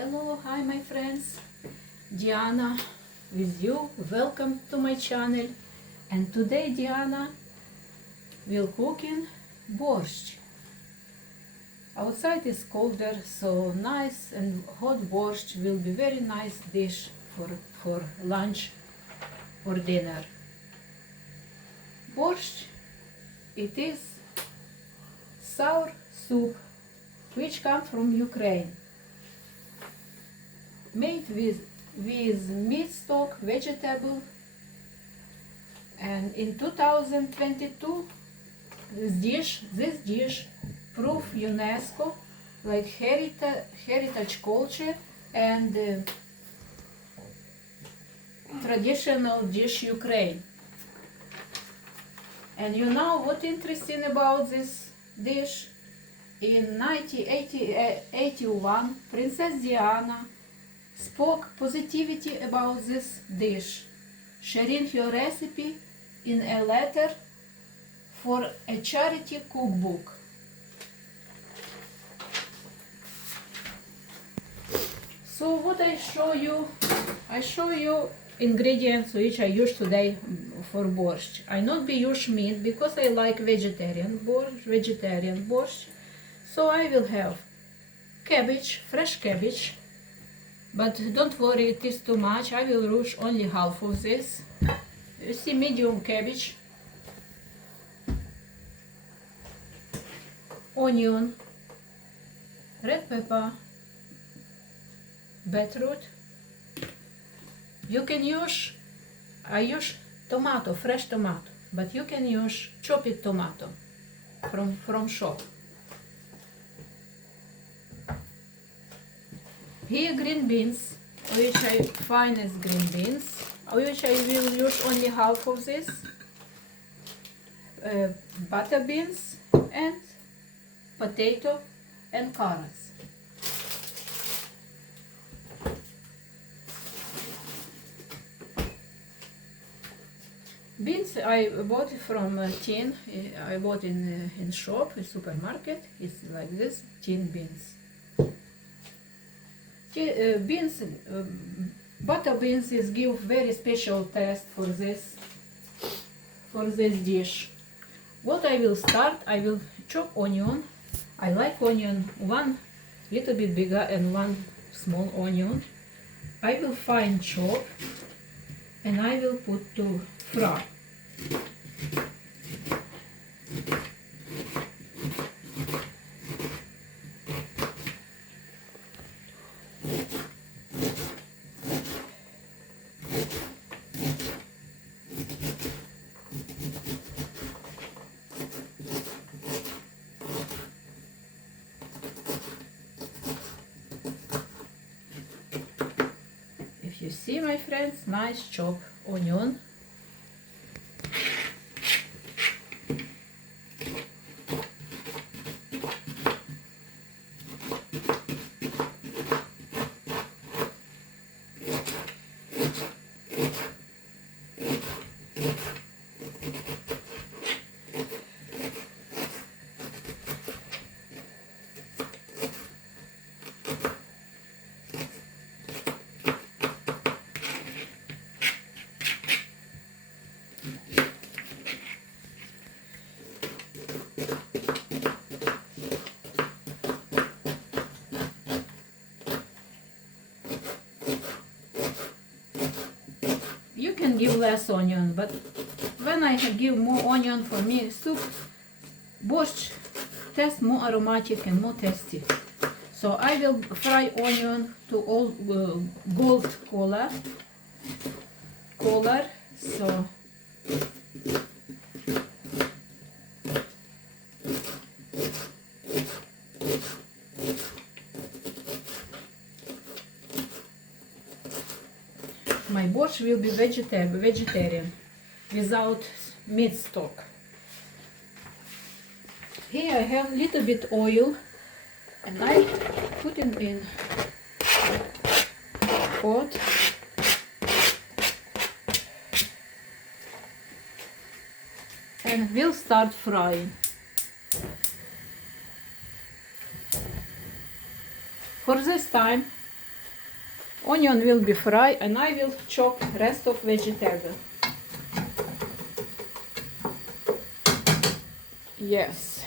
Hello, hi my friends, Diana with you. Welcome to my channel. And today Diana will cooking borscht. Outside is colder, so nice and hot borscht will be very nice dish for lunch or dinner. Borscht, it is sour soup which comes from Ukraine, made with meat stock, vegetable, and in 2022 this dish proved UNESCO like heritage culture and traditional dish Ukraine. And you know what interesting about this dish? In 1981, Princess Diana spoke positivity about this dish, sharing her recipe in a letter for a charity cookbook. So what I show you ingredients which I use today for borscht. I not be use meat because I like vegetarian borscht. So I will have cabbage, fresh cabbage, but don't worry, it is too much. I will use only half of this. You see, medium cabbage, onion, red pepper, beetroot. You can use, I use tomato, fresh tomato, but you can use chopped tomato from shop. Here green beans, which I find as green beans, which I will use only half of this. Butter beans and potato and carrots. Beans I bought from tin. I bought in shop, in supermarket. It's like this, tin beans. Butter beans is give very special taste for this dish. What I will start, I will chop onion. I like onion, one little bit bigger and one small onion. I will fine chop and I will put to fry. If you see, my friends, nice chop onion. You can give less onion, but when I give more onion, for me soup borscht tastes more aromatic and more tasty. So I will fry onion to all gold color. So my borscht will be vegetarian, without meat stock. Here I have little bit oil, and I put it in pot. And we'll start frying. For this time Onion will be fried and I will chop rest of vegetable. Yes.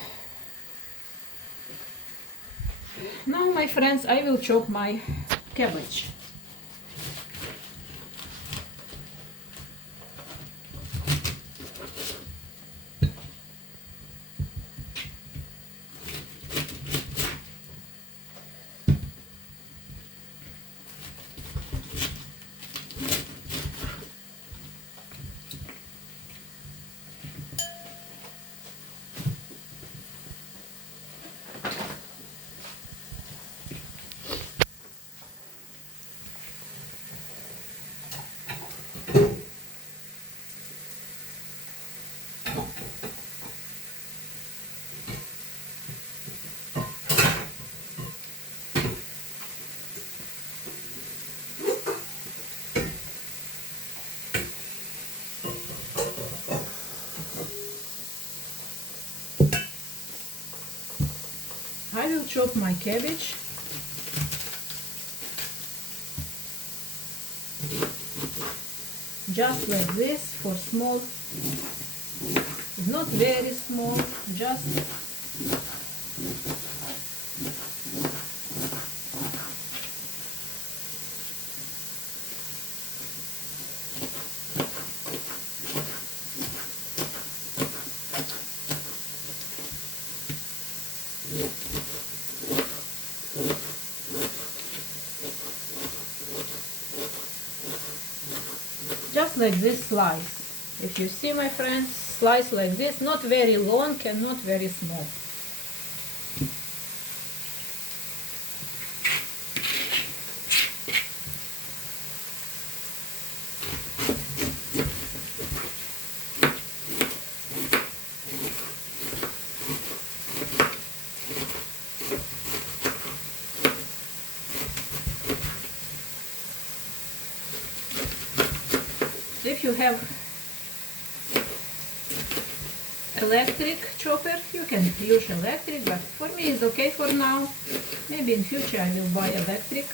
Now, my friends, I will chop my cabbage. I will chop my cabbage. Just like this, for small, not very small, just like this slice. If you see, my friends, slice like this, not very long and not very small. If you have electric chopper, you can use electric, but for me it's okay for now. Maybe in future I will buy electric.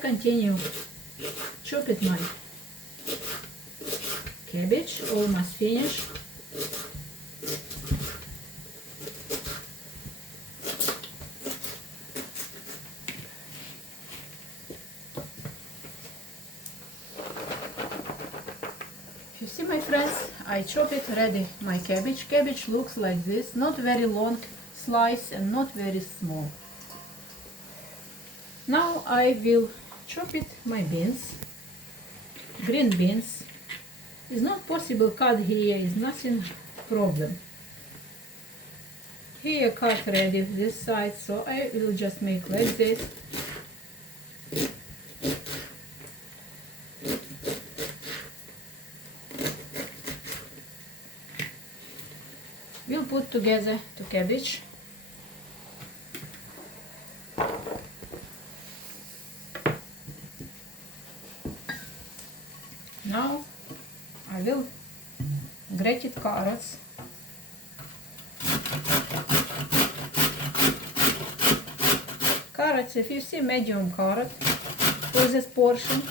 Continue chopping my cabbage, almost finished. You see, my friends, I chop it ready my cabbage. Cabbage looks like this, not very long slice and not very small. Now I will chop it my beans, green beans. It's not possible cut here, is nothing problem. Here cut ready this side, so I will just make like this. We'll put together the cabbage. Now I will grated carrots. Carrots, if you see medium carrot for this portion.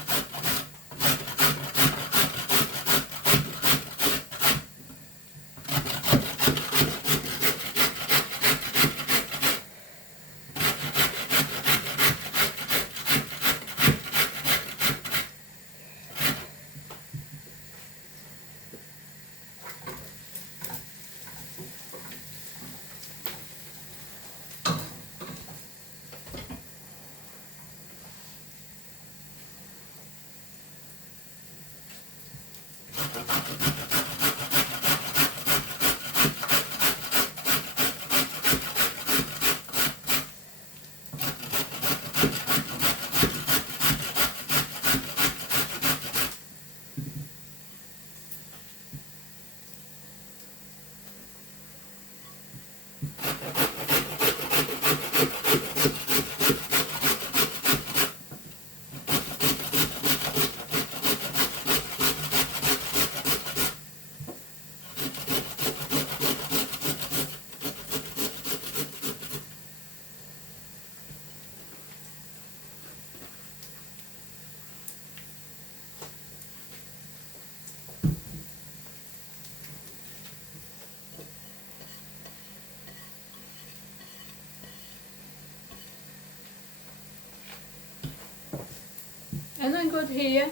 And I got here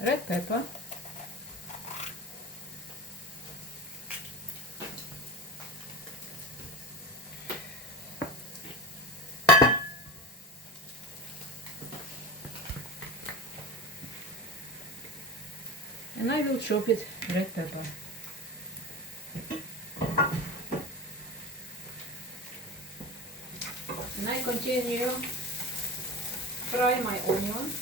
red pepper, and I will chop it red pepper. And I continue fry my onion.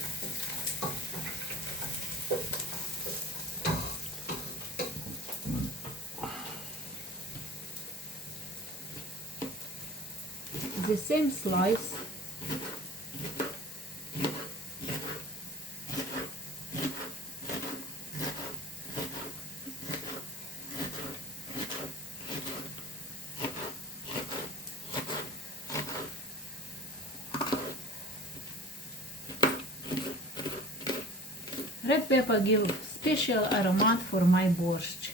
The same slice. Red pepper gives special aroma for my borscht.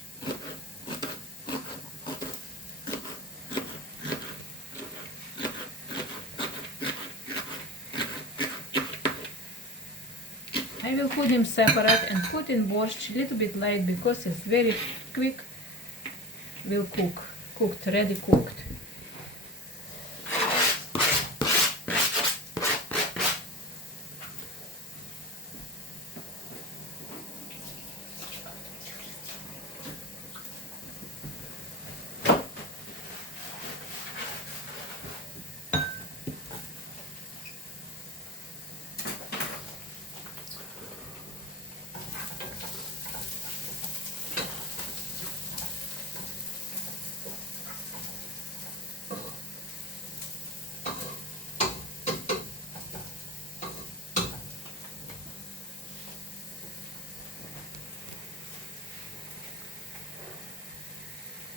I will put them separate and put in borscht a little bit late because it's very quick. Will cooked, ready cooked.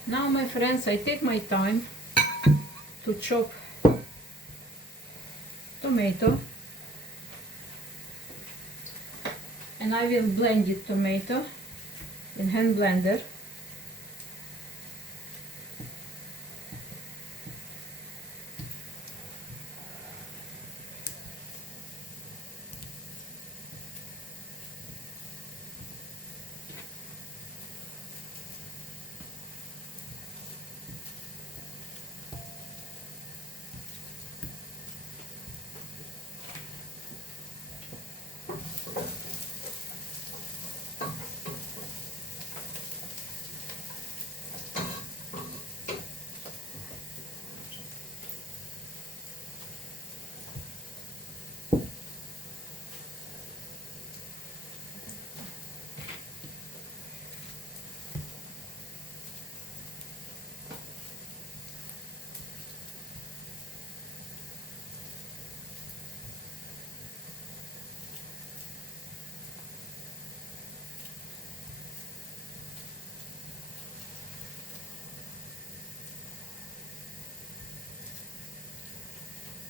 Now, my friends, I take my time to chop tomato, and I will blend it tomato in hand blender.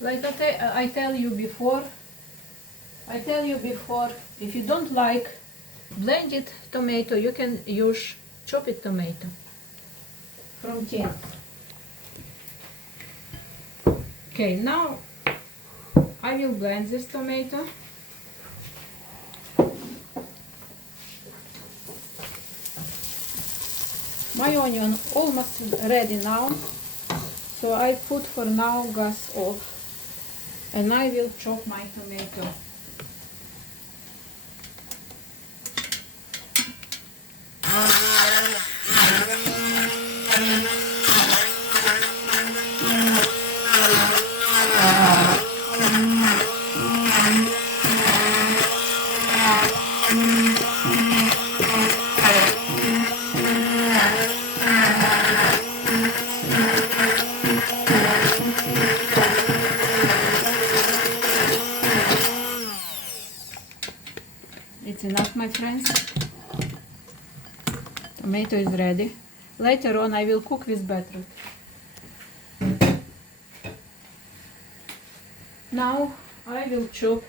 Like I tell you before, if you don't like blended tomato, you can use chopped tomato from tin. Okay, now I will blend this tomato. My onion almost ready now, so I put for now gas off, and I will chop my tomato. It's enough, my friends. Tomato is ready. Later on I will cook with beetroot. Now I will chop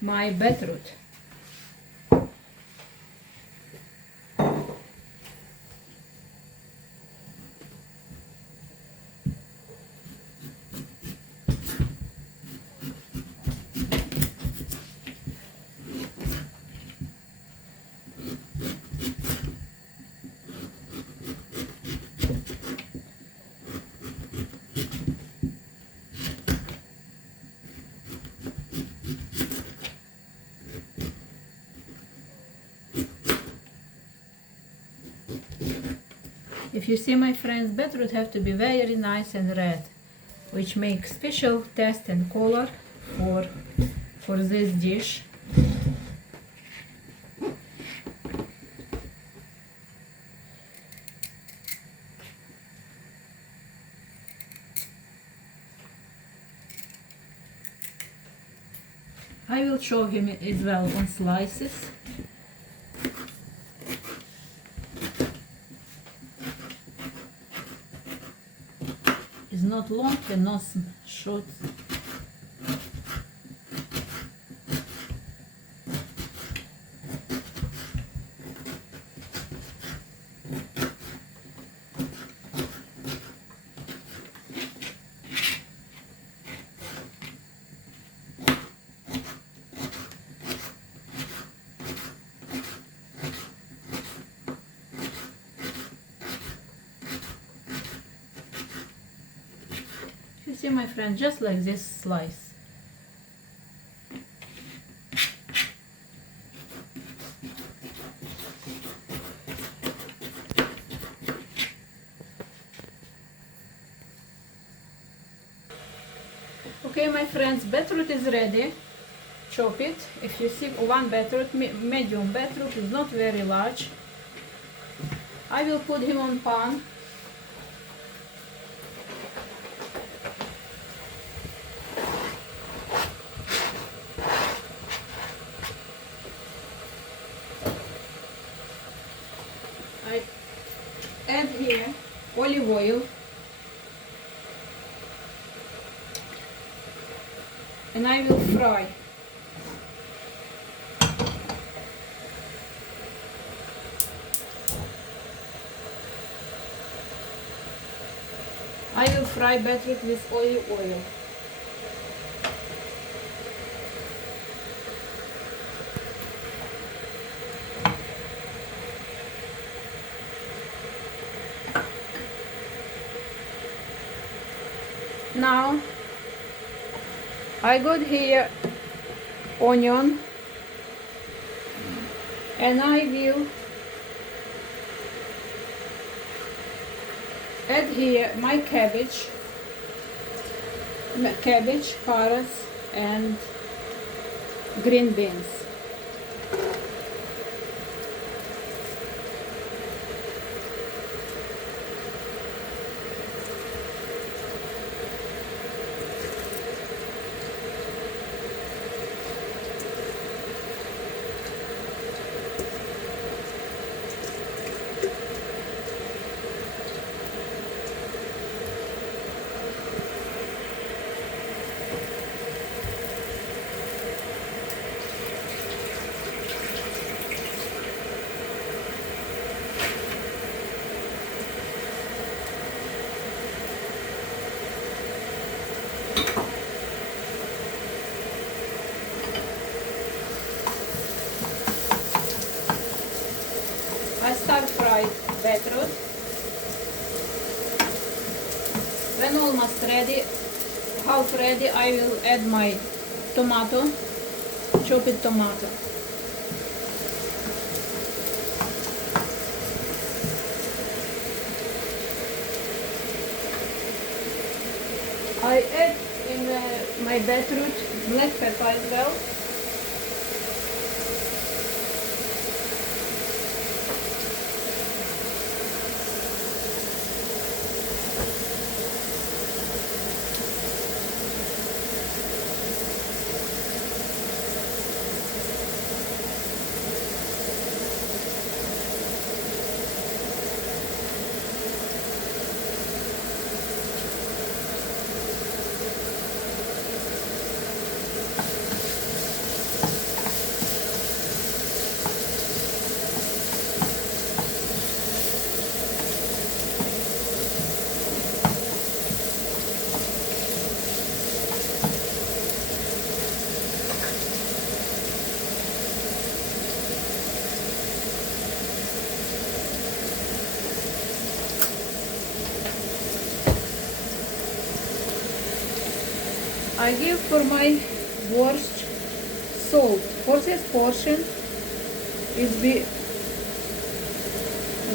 my beetroot. If you see, my friends, beetroot have to be very nice and red, which makes special taste and color for this dish. I will chop him as well on slices. It's not long and not short. See, my friend, just like this slice. Okay, my friends, beetroot is ready. Chop it. If you see one beetroot, medium beetroot, is not very large. I will put him on pan. I add here olive oil and I will fry. I will fry beetroot with olive oil. Now I got here onion and I will add here my cabbage, carrots and green beans. When almost ready, half ready, I will add my tomato, chopped tomato. I add in my beetroot, black pepper as well. I give for my borscht salt. For this portion, it be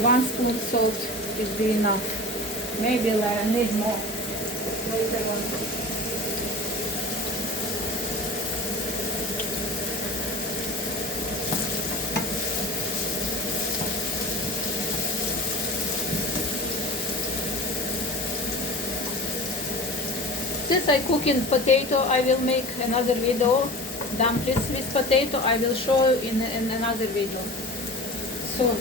1 spoon salt is be enough. Maybe I need more later on. Since I cook in potato, I will make another video. Dumplings with potato, I will show you in another video soon.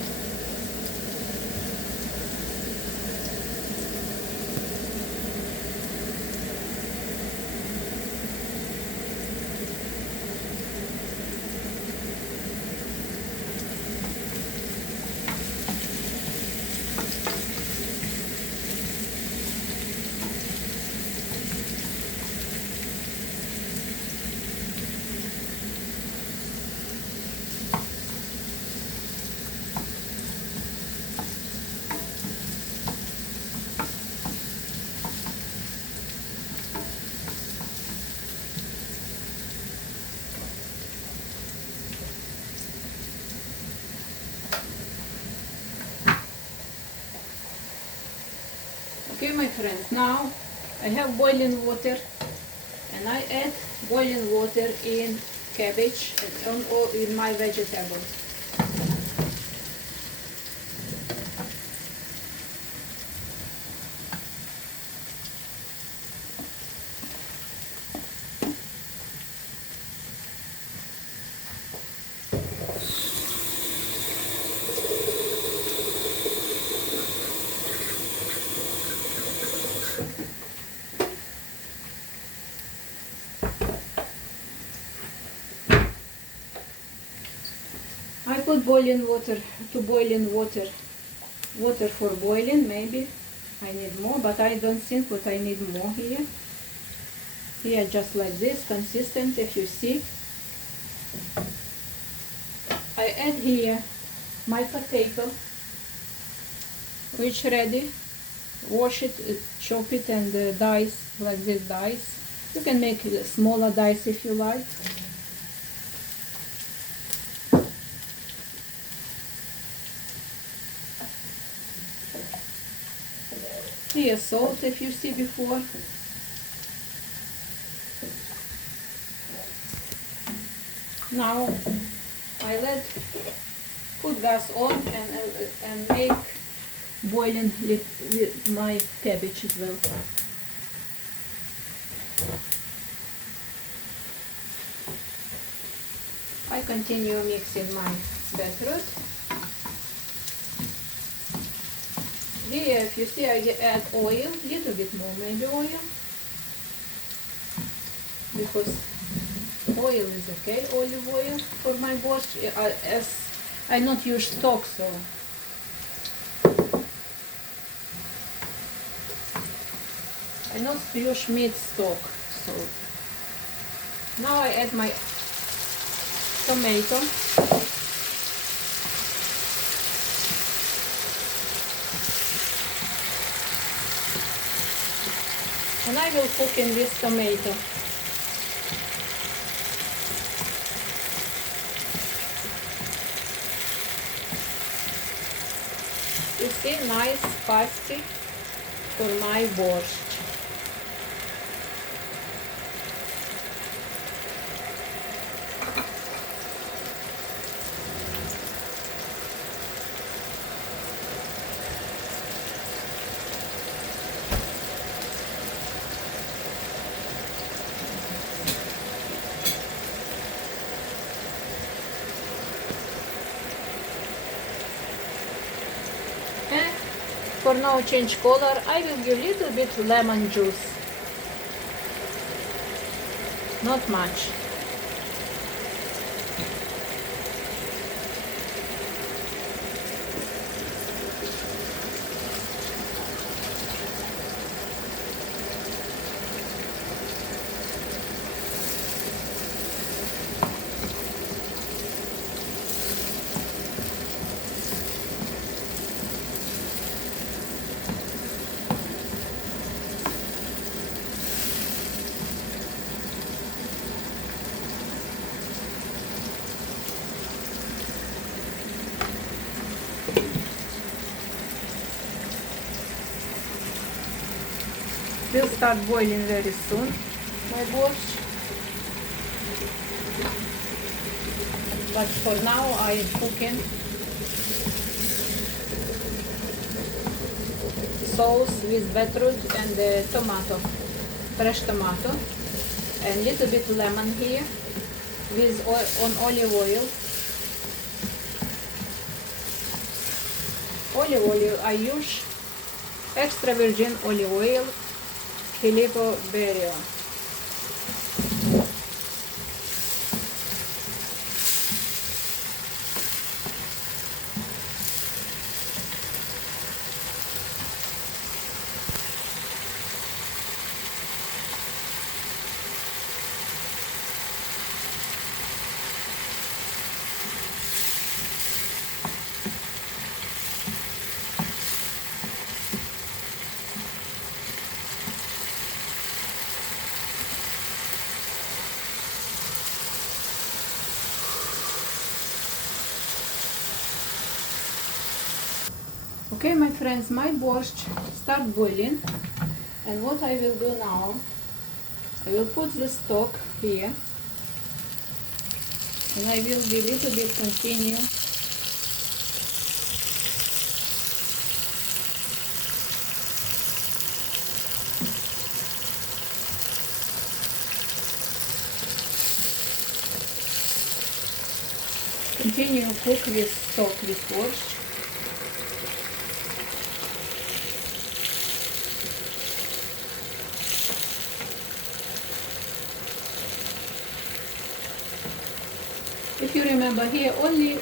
Okay, my friends, now I have boiling water and I add boiling water in cabbage and in my vegetables. I put boiling water to boiling water for boiling. Maybe I need more, but I don't think that I need more here. Here just like this, consistent, if you see. I add here my potato, which ready. Wash it, chop it and dice, like this dice. You can make smaller dice if you like. Here salt, if you see before. Now I put gas on and make boiling with my cabbage as well. I continue mixing my beetroot. Here, if you see, I add oil, little bit more, maybe oil, because oil is okay, olive oil for my borscht, as I not use stock, so I not use meat stock. So now I add my tomato. And I will cook in this tomato. You see, nice pasty for my borscht. And for now change color, I will give little bit lemon juice. Not much. Will start boiling very soon, my borscht. But for now I am cooking sauce with beetroot and tomato, fresh tomato, and little bit lemon here with on olive oil. Olive oil I use extra virgin olive oil, Filippo Berio. Okay, my friends, my borscht start boiling, and what I will do now, I will put the stock here, and I will be little bit continue cook with stock with borscht. If you remember here, only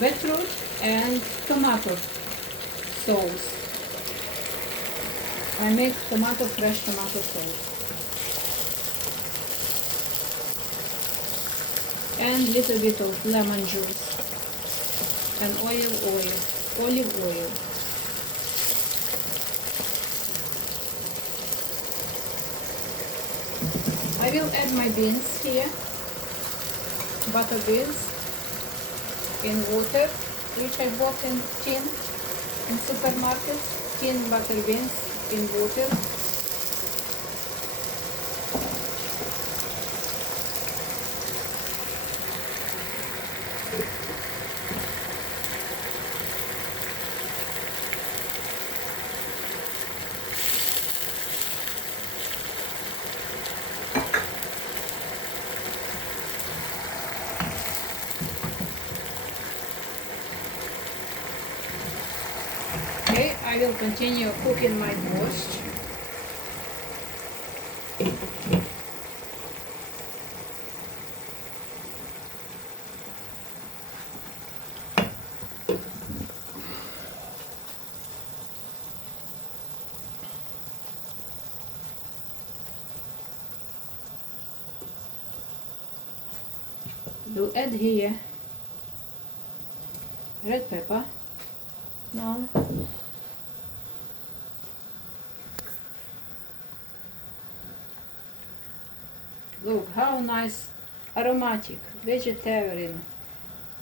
beetroot and tomato sauce. I make fresh tomato sauce. And little bit of lemon juice and olive oil. I will add my beans here. Butter beans in water, which I bought in tin in supermarkets. Tin butter beans in water. Okay, I will continue cooking my borscht. We'll add here red pepper now, Look how nice, aromatic, vegetarian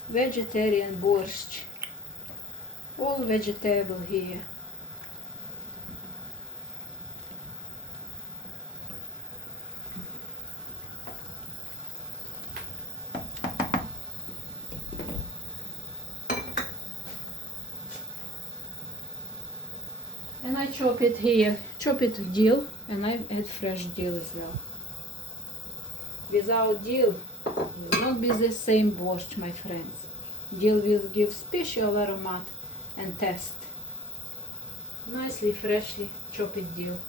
borscht. All vegetable here. And I chop it here, chop it dill, and I add fresh dill as well. Without dill, it will not be the same borscht, my friends. Dill will give special aroma and taste. Nicely, freshly chopped dill.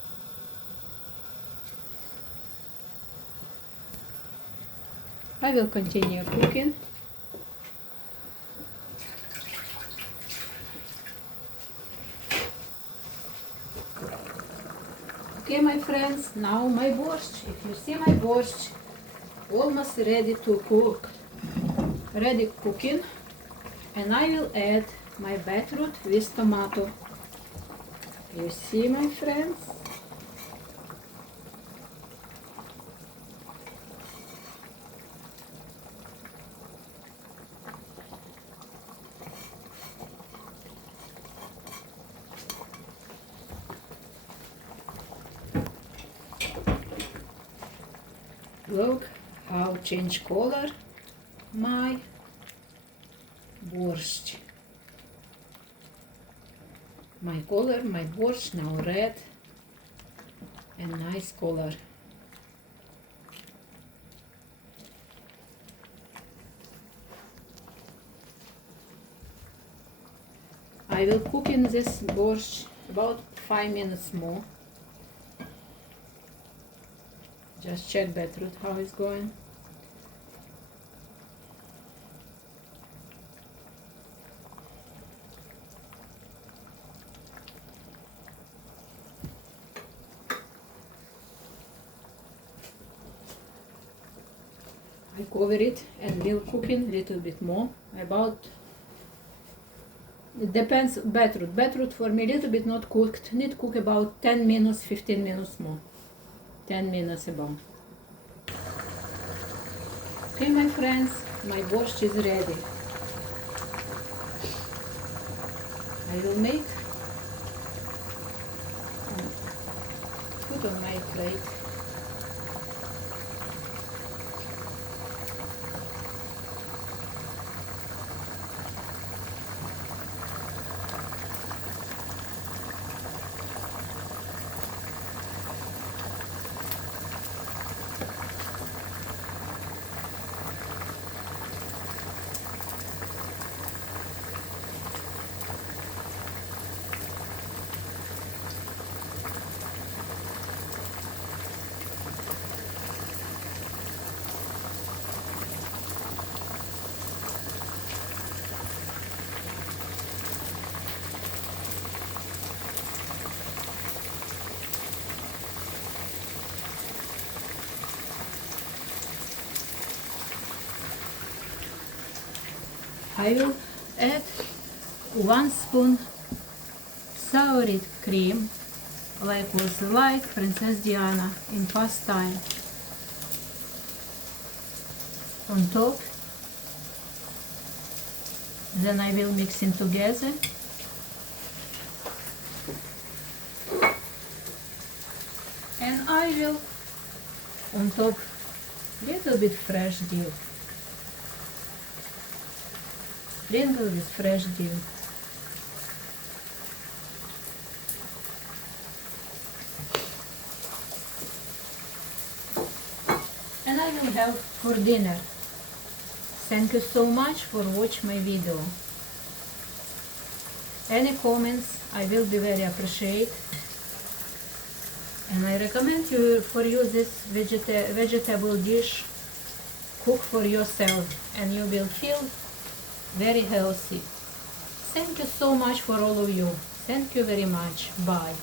I will continue cooking. Okay, my friends, now my borscht. If you see my borscht, almost ready to cook. Ready cooking. And I will add my beetroot with tomato. You see, my friends? Look how change color my borscht. My color, my borscht now red and nice color. I will cook in this borscht about 5 minutes more. Just check beetroot how it's going. I cover it and will cook in a little bit more. About, it depends, beetroot. Beetroot for me a little bit not cooked. Need cook about 10 minutes, 15 minutes more. 10 minutes about. Okay, my friends, my borscht is ready. I will make, put on my plate. I will add 1 spoon soured cream, like was like Princess Diana in past time. On top. Then I will mix them together. And I will on top little bit fresh dill. Sprinkle with fresh dill. And I will have for dinner. Thank you so much for watching my video. Any comments I will be very appreciate. And I recommend you for you this vegetable dish. Cook for yourself and you will feel very healthy. Thank you so much for all of you. Thank you very much. Bye.